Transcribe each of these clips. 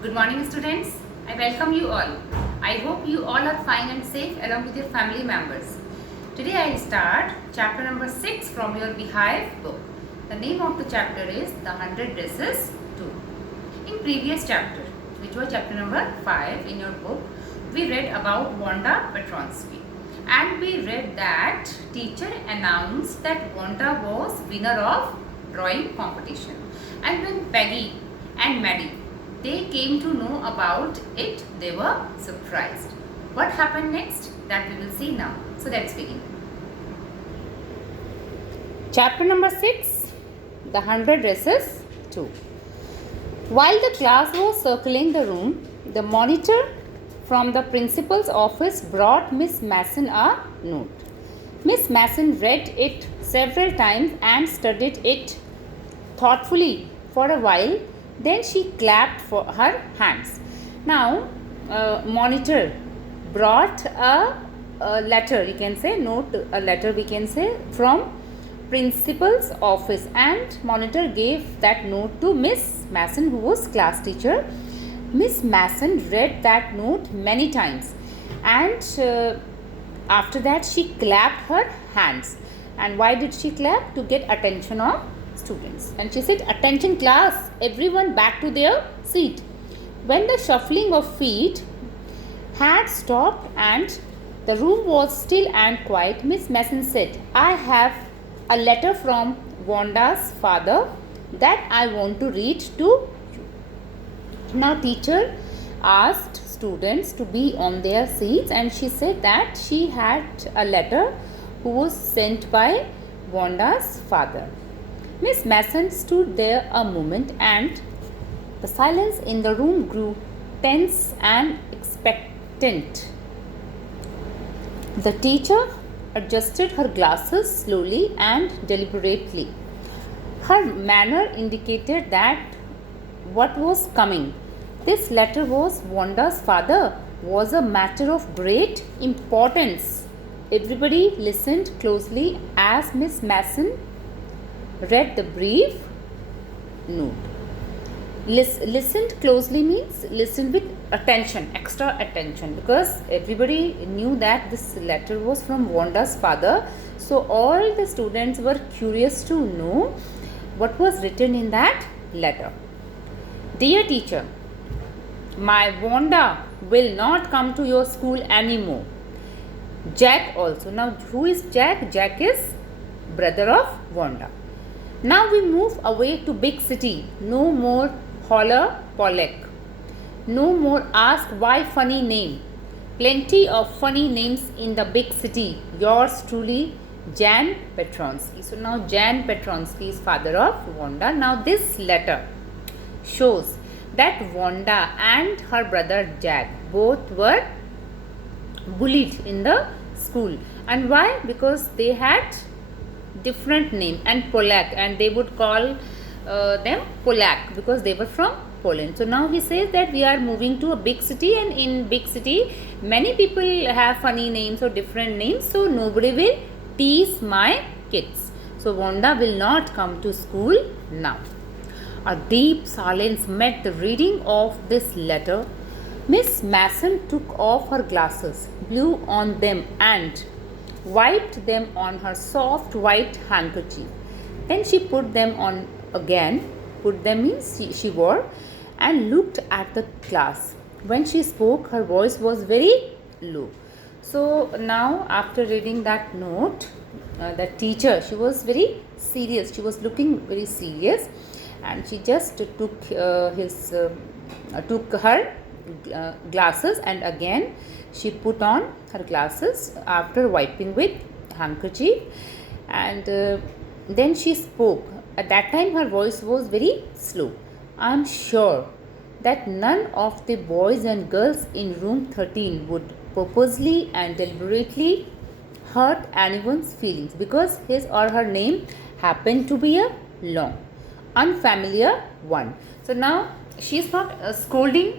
Good morning, students. I welcome you all. I hope you all are fine and safe along with your family members. Today I start chapter number 6 from your Beehive book. The name of the chapter is The 100 Dresses 2. In previous chapter, which was chapter number 5 in your book, we read about Wanda Petronsky. And we read that teacher announced that Wanda was winner of drawing competition. And when Peggy and Maddie they came to know about it, they were surprised. What happened next? That we will see now. So let's begin. Chapter number 6, The 100 Dresses 2. While the class was circling the room, the monitor from the principal's office brought Miss Masson a note. Miss Masson read it several times and studied it thoughtfully for a while. Then she clapped for her hands. Now, monitor brought a letter, you can say, note, a letter we can say, from principal's office, and monitor gave that note to Miss Masson, who was class teacher. Miss Masson read that note many times, and after that she clapped her hands. And why did she clap? To get attention of students. And she said, "Attention class, everyone back to their seat." When the shuffling of feet had stopped and the room was still and quiet, Miss Masson said, "I have a letter from Wanda's father that I want to read to you." Now teacher asked students to be on their seats, and she said that she had a letter who was sent by Wanda's father. Miss Masson stood there a moment, and the silence in the room grew tense and expectant. The teacher adjusted her glasses slowly and deliberately. Her manner indicated that what was coming, this letter was Wanda's father, was a matter of great importance. Everybody listened closely as Miss Masson read the brief note. Listened closely means listen with attention, extra attention, because everybody knew that this letter was from Wanda's father. So all the students were curious to know what was written in that letter. "Dear teacher, my Wanda will not come to your school anymore. Jack also." Now who is Jack? Jack is brother of Wanda. "Now we move away to big city. No more holler Pollock. No more ask why funny name. Plenty of funny names in the big city. Yours truly, Jan Petronsky." So now Jan Petronsky is father of Wanda. Now this letter shows that Wanda and her brother Jack both were bullied in the school. And why? Because they had different name and Polak, and they would call them Polak because they were from Poland. So now he says that we are moving to a big city, and in big city many people have funny names or different names, so nobody will tease my kids. So Wanda will not come to school now. A deep silence met the reading of this letter. Miss Masson took off her glasses, blew on them, and wiped them on her soft white handkerchief. Then she put them on again. Put them means she wore, and looked at the class. When she spoke, her voice was very low. So now after reading that note, the teacher, she was very serious. She was looking very serious, and she just took her glasses, and again she put on her glasses after wiping with handkerchief, and then she spoke. At that time her voice was very slow. "I am sure that none of the boys and girls in room 13 would purposely and deliberately hurt anyone's feelings because his or her name happened to be a long, unfamiliar one." So now she is not scolding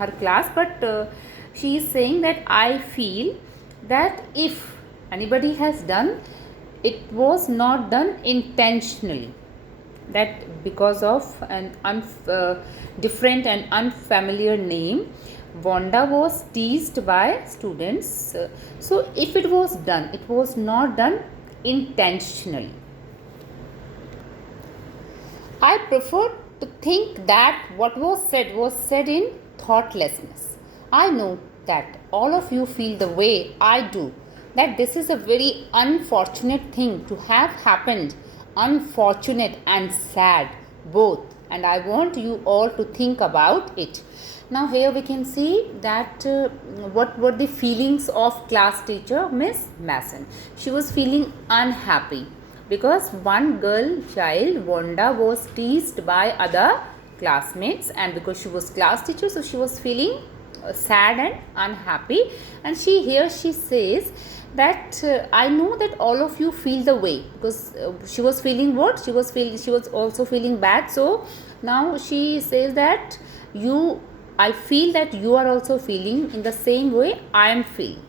her class, but she is saying that I feel that if anybody has done, it was not done intentionally. that because of an different and unfamiliar name, Wanda was teased by students. So if it was done, it was not done intentionally. I prefer to think that what was said in thoughtlessness. I know that all of you feel the way I do, that this is a very unfortunate thing to have happened, unfortunate and sad both, and I want you all to think about it. Now here we can see that what were the feelings of class teacher Miss Mason. She was feeling unhappy because one girl child, Wanda, was teased by other classmates, and because she was class teacher, so she was feeling sad and unhappy. And she says that I know that all of you feel the way, because she was feeling what she was also feeling bad. So now she says that I feel that you are also feeling in the same way I am feeling,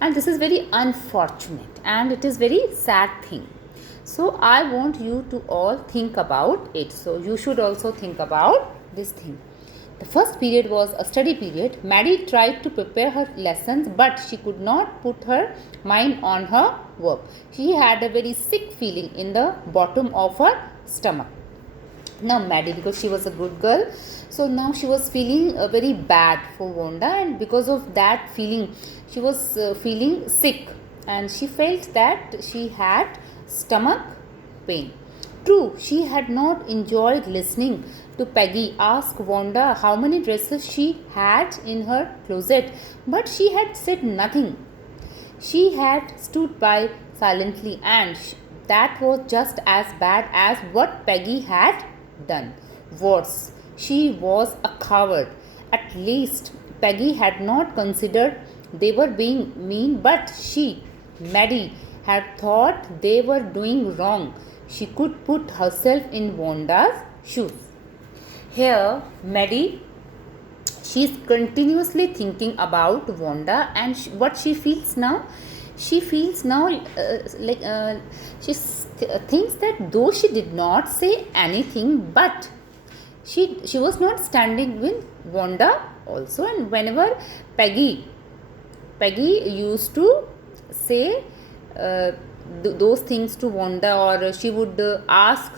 and this is very unfortunate and it is very sad thing. So I want you to all think about it. So you should also think about this thing. The first period was a study period. Maddie tried to prepare her lessons, but she could not put her mind on her work. She had a very sick feeling in the bottom of her stomach. Now Maddie, because she was a good girl, so now she was feeling very bad for Wanda, and because of that feeling, she was feeling sick, and she felt that she had stomach pain. True, she had not enjoyed listening to Peggy ask Wanda how many dresses she had in her closet, but she had said nothing. She had stood by silently, and that was just as bad as what Peggy had done. Worse, she was a coward. At least Peggy had not considered they were being mean, but she, Maddie, had thought they were doing wrong. She could put herself in Wanda's shoes. Here, Maddie, she is continuously thinking about Wanda, and what she feels now. She feels now she thinks that though she did not say anything, but she was not standing with Wanda also, and whenever Peggy used to say those things to Wanda, or she would ask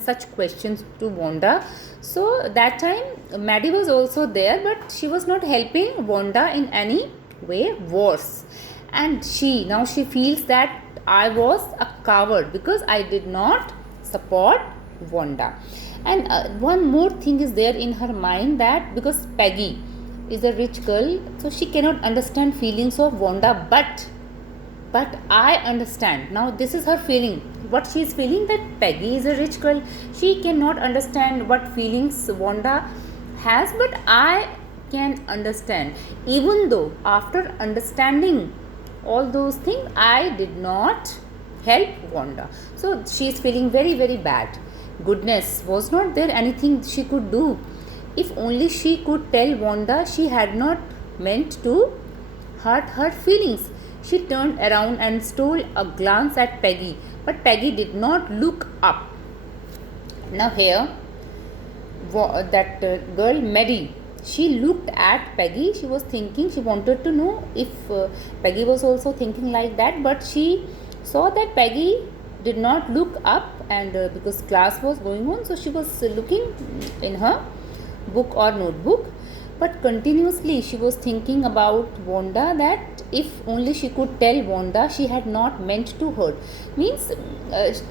such questions to Wanda. So that time Maddie was also there, but she was not helping Wanda in any way. Worse, and she feels that I was a coward because I did not support Wanda. And one more thing is there in her mind, that because Peggy is a rich girl, so she cannot understand feelings of Wanda, but I understand. Now this is her feeling. What she is feeling, that Peggy is a rich girl. She cannot understand what feelings Wanda has, but I can understand. Even though after understanding all those things, I did not help Wanda. So she is feeling very, very bad. Goodness, was not there anything she could do? If only she could tell Wanda she had not meant to hurt her feelings. She turned around and stole a glance at Peggy, but Peggy did not look up. Now here, that girl Maddie, she looked at Peggy. She was thinking, she wanted to know if Peggy was also thinking like that, but she saw that Peggy did not look up, and because class was going on, so she was looking in her book or notebook. But continuously she was thinking about Wanda, that if only she could tell Wanda she had not meant to hurt. Means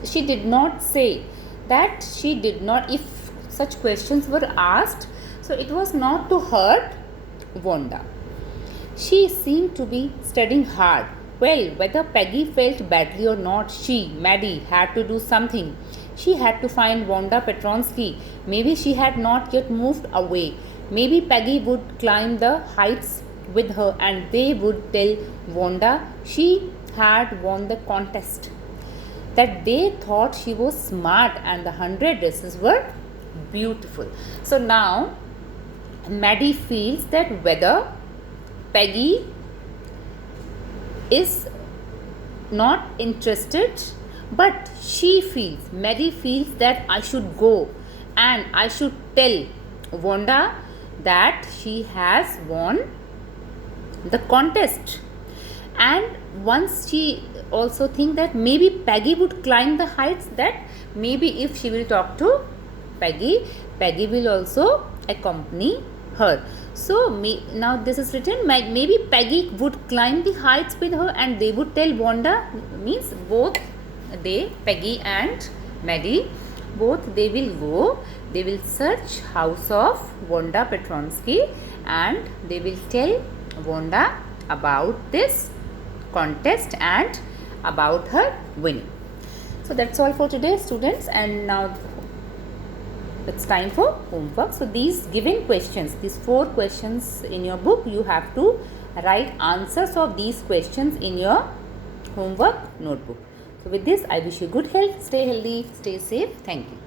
she did not say that she did not, if such questions were asked, so it was not to hurt Wanda. She seemed to be studying hard. Well, whether Peggy felt badly or not, she, Maddie, had to do something. She had to find Wanda Petronsky. Maybe she had not yet moved away. Maybe Peggy would climb the heights with her, and they would tell Wanda she had won the contest, that they thought she was smart and the 100 dresses were beautiful. So now Maddie feels that whether Peggy is not interested, But Maddie feels that I should go and I should tell Wanda that she has won the contest. And once she also think that maybe Peggy would climb the heights, that maybe if she will talk to Peggy will also accompany her. So now this is written, maybe Peggy would climb the heights with her and they would tell Wanda, means both Peggy and Maddie, both they will go, they will search house of Wanda Petronsky and they will tell Wanda about this contest and about her winning. So that's all for today, students, and now it's time for homework. So these given questions, these 4 questions in your book, you have to write answers of these questions in your homework notebook. So with this, I wish you good health, stay healthy, stay safe. Thank you.